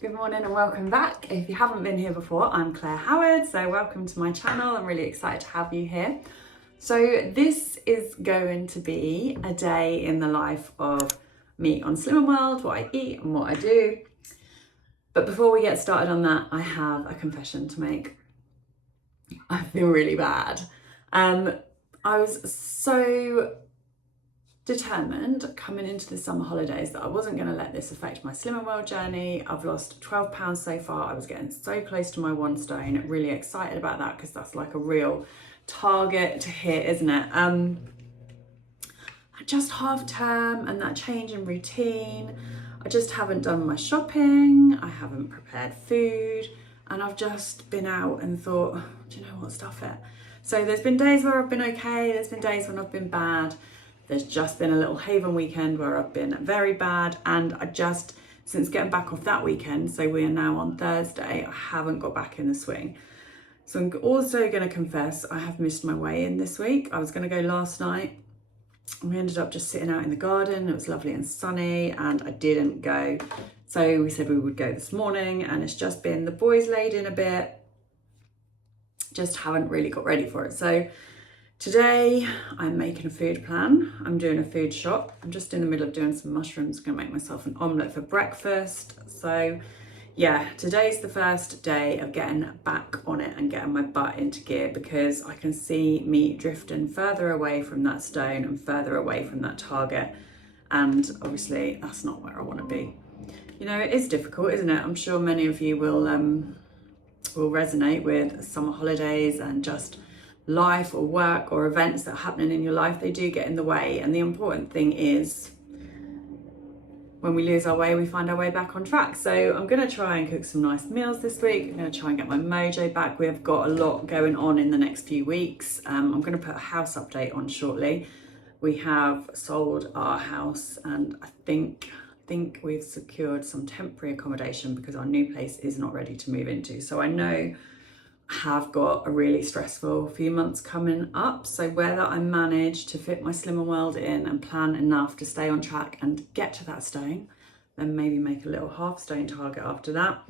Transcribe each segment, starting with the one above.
Good morning and welcome back. If you haven't been here before, I'm Claire Howard, so welcome to my channel. I'm really excited to have you here. So this is going to be a day in the life of me on Slimming World, what I eat and what I do. But before we get started on that, I have a confession to make. I feel really bad. I was so determined coming into the summer holidays that I wasn't going to let this affect my Slimming World journey. I've lost 12 pounds so far. I was getting so close to my 1 stone. Really excited about that because that's like a real target to hit, isn't it? Just half term and that change in routine. I just haven't done my shopping. I haven't prepared food, and I've just been out and thought, do you know what, stuff it. So there's been days where I've been okay. There's been days when I've been bad. There's just been a little haven weekend where I've been very bad, and since getting back off that weekend, so we are now on Thursday, I haven't got back in the swing. So I'm also going to confess I have missed my way in this week. I was going to go last night, and we ended up just sitting out in the garden. It was lovely and sunny, and I didn't go. So we said we would go this morning, and it's just been the boys laid in a bit. Just haven't really got ready for it. So today I'm making a food plan. I'm doing a food shop. I'm just in the middle of doing some mushrooms. I'm gonna make myself an omelette for breakfast. So yeah, today's the first day of getting back on it and getting my butt into gear, because I can see me drifting further away from that stone and further away from that target. And obviously that's not where I want to be. You know, it is difficult, isn't it? I'm sure many of you will resonate with summer holidays and just life or work or events that are happening in your life. They do get in the way, and the important thing is when we lose our way, we find our way back on track. So I'm going to try and cook some nice meals this week. I'm going to try and get my mojo back. We've got a lot going on in the next few weeks. I'm going to put a house update on shortly. We have sold our house, and I think we've secured some temporary accommodation because our new place is not ready to move into. So I know have got a really stressful few months coming up. So whether I manage to fit my Slimming World in and plan enough to stay on track and get to that stone, then maybe make a little half stone target after that.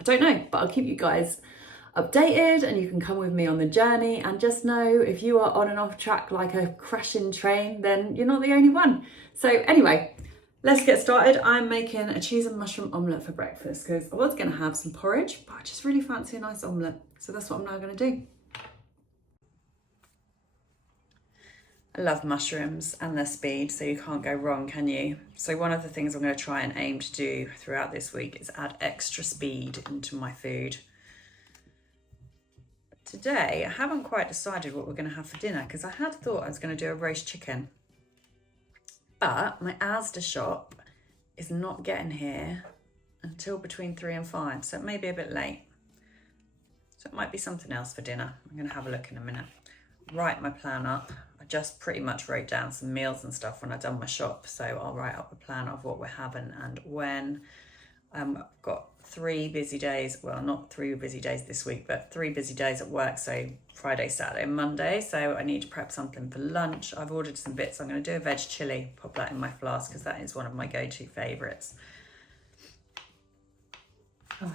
I don't know, but I'll keep you guys updated, and you can come with me on the journey. And just know, if you are on and off track like a crashing train, then you're not the only one. So anyway, let's get started. I'm making a cheese and mushroom omelette for breakfast because I was going to have some porridge, but I just really fancy a nice omelette. So that's what I'm now going to do. I love mushrooms and their speed, so you can't go wrong, can you? So one of the things I'm going to try and aim to do throughout this week is add extra speed into my food. Today, I haven't quite decided what we're going to have for dinner, because I had thought I was going to do a roast chicken. But my Asda shop is not getting here until between 3 and 5, so it may be a bit late. So it might be something else for dinner. I'm going to have a look in a minute. Write my plan up. I just pretty much wrote down some meals and stuff when I've done my shop, so I'll write up a plan of what we're having and when. I've got 3 busy days, well, not 3 busy days this week, but 3 busy days at work, so Friday, Saturday and Monday, so I need to prep something for lunch. I've ordered some bits. I'm going to do a veg chilli, pop that in my flask because that is one of my go-to favourites. Oh.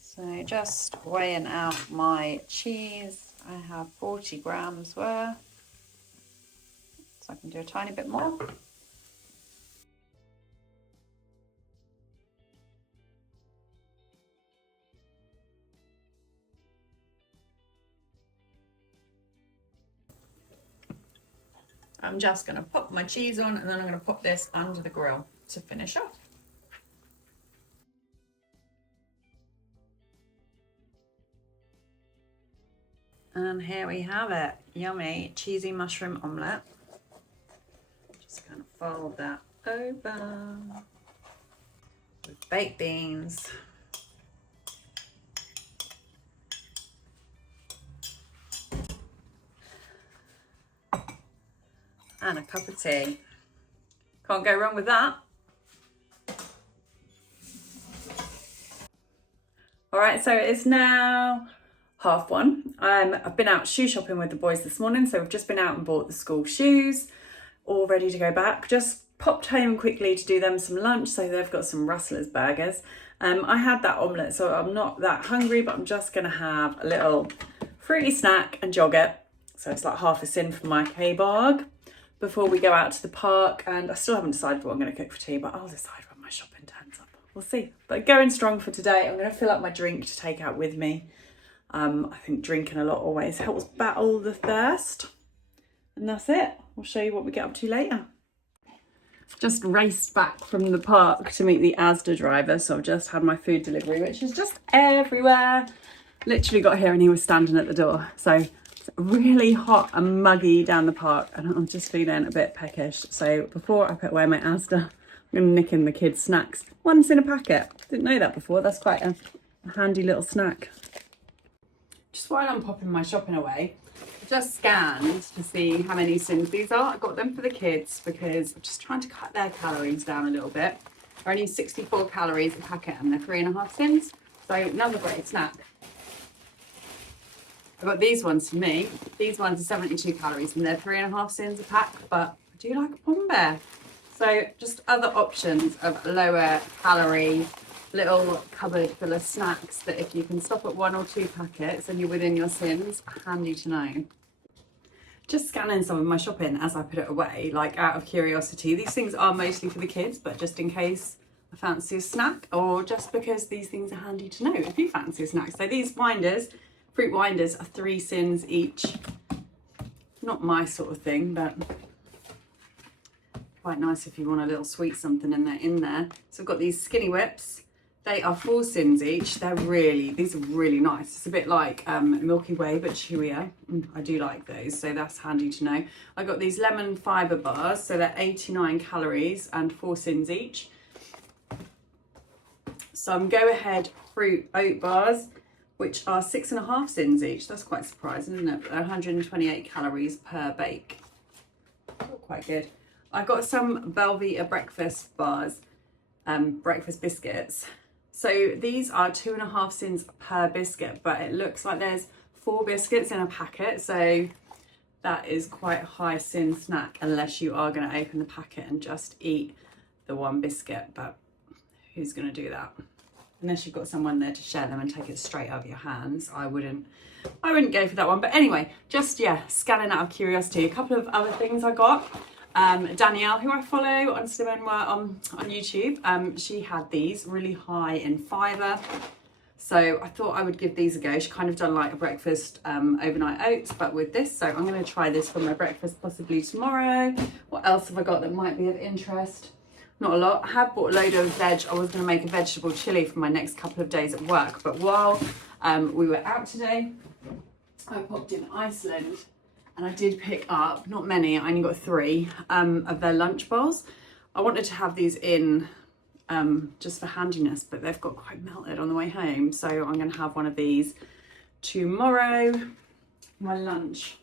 So just weighing out my cheese, I have 40 grams worth. So I can do a tiny bit more. I'm just going to pop my cheese on, and then I'm going to put this under the grill to finish off. And here we have it, yummy cheesy mushroom omelette. Just going to fold that over with baked beans. And a cup of tea. Can't go wrong with that. All right, so it's now 1:30. I've been out shoe shopping with the boys this morning, so we've just been out and bought the school shoes. all ready to go back. Just popped home quickly to do them some lunch. So they've got some Rustler's burgers. I had that omelette, so I'm not that hungry, but I'm just gonna have a little fruity snack and jog it. So it's like half a sin from my kebab before we go out to the park. And I still haven't decided what I'm gonna cook for tea, but I'll decide when my shopping turns up. We'll see. But going strong for today. I'm gonna fill up my drink to take out with me. I think drinking a lot always helps battle the thirst. And that's it. We'll show you what we get up to later. Just raced back from the park to meet the Asda driver. So I've just had my food delivery, which is just everywhere. Literally got here and he was standing at the door. So it's really hot and muggy down the park and I'm just feeling a bit peckish. So before I put away my Asda, I'm going to nick in the kids' snacks. One's in a packet. Didn't know that before. That's quite a handy little snack. Just while I'm popping my shopping away, just scanned to see how many sins these are. I got them for the kids because I'm just trying to cut their calories down a little bit. They're only 64 calories a packet and they're 3.5 sins. So another great snack. I got these ones for me. These ones are 72 calories and they're 3.5 sins a pack, but I do like a Pom Bear. So just other options of lower calorie, little cupboard full of snacks that if you can stop at 1 or 2 packets and you're within your sins, handy to know. Just scanning some of my shopping as I put it away, like out of curiosity. These things are mostly for the kids, but just in case I fancy a snack or just because these things are handy to know if you fancy a snack. So these winders, fruit winders, are 3 sins each. Not my sort of thing, but quite nice if you want a little sweet something in there. So I've got these skinny whips. They are 4 sins each. These are really nice. It's a bit like Milky Way, but chewier. I do like those, so that's handy to know. I got these lemon fibre bars, so they're 89 calories and 4 sins each. Some Go Ahead fruit oat bars, which are 6.5 sins each. That's quite surprising, isn't it? They're 128 calories per bake. Quite good. I got some Belvita breakfast bars, breakfast biscuits. So these are 2.5 sins per biscuit, but it looks like there's 4 biscuits in a packet. So that is quite a high sin snack unless you are going to open the packet and just eat the 1 biscuit. But who's going to do that? Unless you've got someone there to share them and take it straight out of your hands. I wouldn't go for that one. But anyway, just, yeah, scanning out of curiosity. A couple of other things I got. Danielle, who I follow on on YouTube, she had these really high in fibre. So I thought I would give these a go. She kind of done like a breakfast overnight oats, but with this. So I'm going to try this for my breakfast possibly tomorrow. What else have I got that might be of interest? Not a lot. I have bought a load of veg. I was going to make a vegetable chilli for my next couple of days at work. But while we were out today, I popped in Iceland. And I did pick up, not many, I only got 3 of their lunch bowls. I wanted to have these in just for handiness, but they've got quite melted on the way home. So I'm going to have one of these tomorrow, my lunch.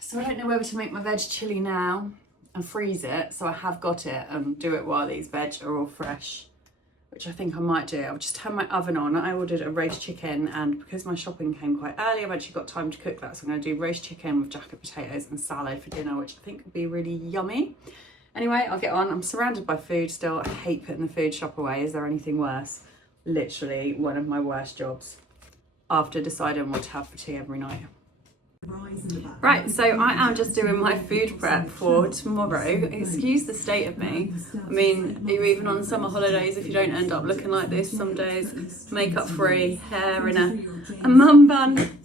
So I don't know whether to make my veg chilli now and freeze it. So I have got it and do it while these veg are all fresh, which I think I might do. I'll just turn my oven on. I ordered a roast chicken and because my shopping came quite early, I've actually got time to cook that. So I'm going to do roast chicken with jacket potatoes and salad for dinner, which I think would be really yummy. Anyway, I'll get on. I'm surrounded by food still. I hate putting the food shop away. Is there anything worse? Literally one of my worst jobs after deciding what to have for tea every night. Right, so I am just doing my food prep for tomorrow. Excuse the state of me. I mean, are you even on summer holidays if you don't end up looking like this some days? Makeup free, hair in a mum bun.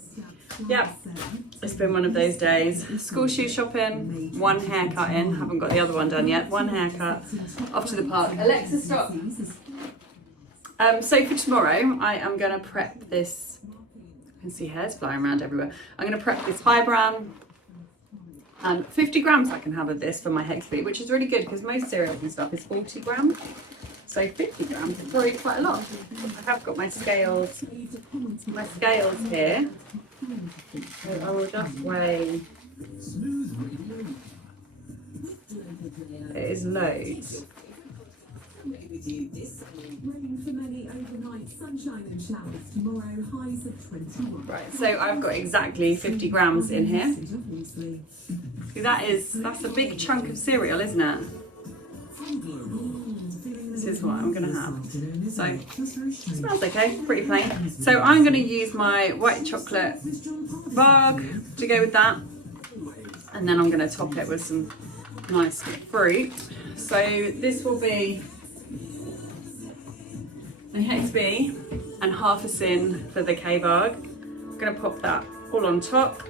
Yeah, it's been one of those days. School shoe shopping, 1 haircut in. Haven't got the other one done yet. 1 haircut. Off to the park. Alexa, stop. So for tomorrow, I am going to prep this. You can see hairs flying around everywhere. I'm going to prep this high bran and 50 grams I can have of this for my hex feed, which is really good because most cereals and stuff is 40 grams. So 50 grams is already quite a lot. I have got my scales here. So I will just weigh. It is loads. sunshine and showers tomorrow, highs of 21. Right, so I've got exactly 50 grams in here. See, that's a big chunk of cereal, isn't it? This is what I'm going to have. So, it smells okay, pretty plain. So I'm going to use my white chocolate bug to go with that. And then I'm going to top it with some nice fruit. So this will be a hex B and half a sin for the K-bug. I'm going to pop that all on top.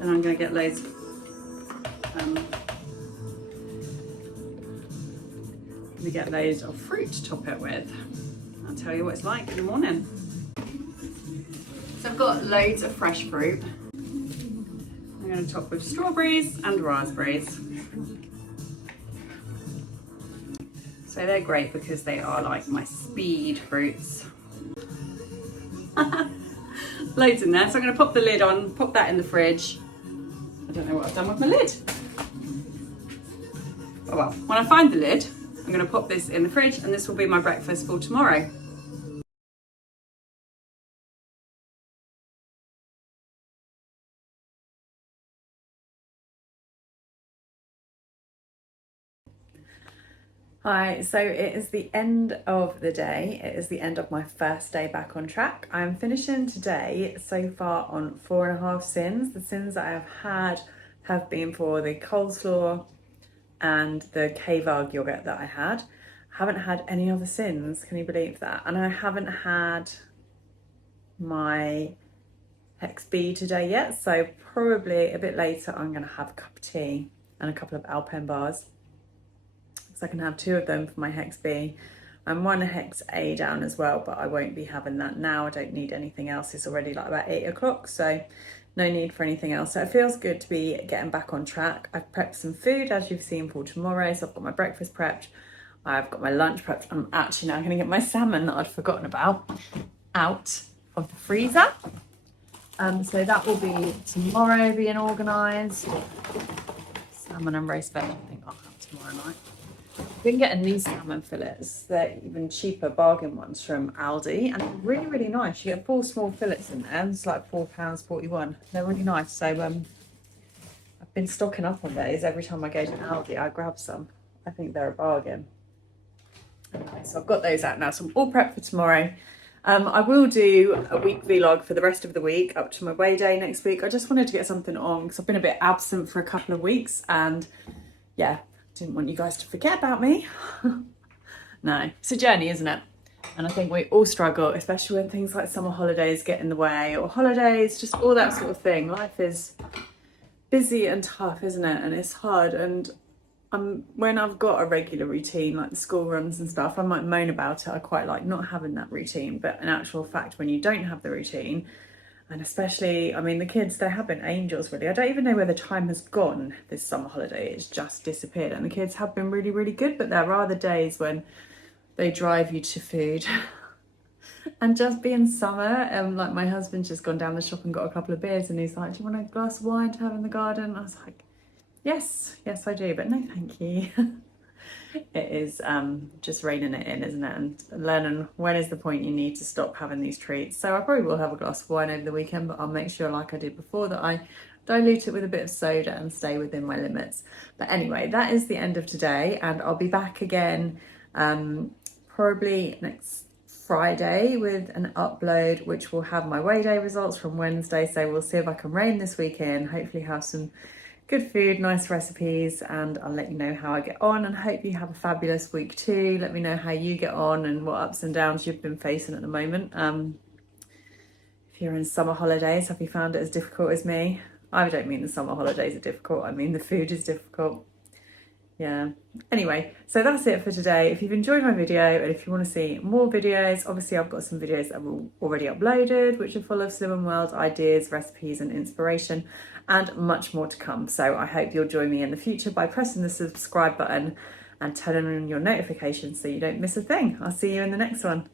And I'm going to get loads of fruit to top it with. I'll tell you what it's like in the morning. So I've got loads of fresh fruit. I'm going to top with strawberries and raspberries. So they're great because they are like my speed fruits. Loads in there. So I'm going to pop the lid on, pop that in the fridge. I don't know what I've done with my lid. Oh well, when I find the lid, I'm going to pop this in the fridge and this will be my breakfast for tomorrow. Hi, so it is the end of the day. It is the end of my first day back on track. I'm finishing today so far on 4.5 sins. The sins that I have had have been for the coleslaw and the K-Vug yogurt that I had. I haven't had any other sins, can you believe that? And I haven't had my Hex B today yet, so probably a bit later I'm going to have a cup of tea and a couple of Alpen bars. So I can have 2 of them for my Hex B and 1 Hex A down as well, but I won't be having that now. I don't need anything else. It's already like about 8 o'clock, so no need for anything else. So it feels good to be getting back on track. I've prepped some food as you've seen for tomorrow. So I've got my breakfast prepped. I've got my lunch prepped. I'm actually now going to get my salmon that I'd forgotten about out of the freezer. So that will be tomorrow being organised. Salmon and roast veg, I think I'll have tomorrow night. I've been getting these salmon fillets. They're even cheaper bargain ones from Aldi and they're really, really nice. You get 4 small fillets in there. It's like £4.41. They're really nice. So I've been stocking up on those. Every time I go to Aldi, I grab some. I think they're a bargain. Okay, so I've got those out now. So I'm all prepped for tomorrow. I will do a week vlog for the rest of the week up to my weigh day next week. I just wanted to get something on because I've been a bit absent for a couple of weeks and yeah, didn't want you guys to forget about me. No, it's a journey, isn't it? And I think we all struggle, especially when things like summer holidays get in the way or holidays, just all that sort of thing. Life is busy and tough, isn't it? And it's hard. And when I've got a regular routine, like the school runs and stuff, I might moan about it. I quite like not having that routine. But in actual fact, when you don't have the routine, and especially, I mean, the kids, they have been angels, really. I don't even know where the time has gone this summer holiday. It's just disappeared. And the kids have been really, really good. But there are the days when they drive you to food. And just being summer, like my husband's just gone down the shop and got a couple of beers. And he's like, do you want a glass of wine to have in the garden? I was like, yes, I do. But no, thank you. It is just reining it in, isn't it? And learning when is the point you need to stop having these treats. So I probably will have a glass of wine over the weekend, but I'll make sure, like I did before, that I dilute it with a bit of soda and stay within my limits. But anyway, that is the end of today, and I'll be back again probably next Friday with an upload which will have my weigh day results from Wednesday. So we'll see if I can rein this week in, hopefully have some good food, nice recipes, and I'll let you know how I get on, and hope you have a fabulous week too. Let me know how you get on and what ups and downs you've been facing at the moment. If you're in summer holidays, have you found it as difficult as me? I don't mean the summer holidays are difficult, I mean the food is difficult. Yeah. Anyway, so that's it for today. If you've enjoyed my video and if you want to see more videos, obviously I've got some videos that are already uploaded, which are full of Slimming World ideas, recipes and inspiration, and much more to come. So I hope you'll join me in the future by pressing the subscribe button and turning on your notifications so you don't miss a thing. I'll see you in the next one.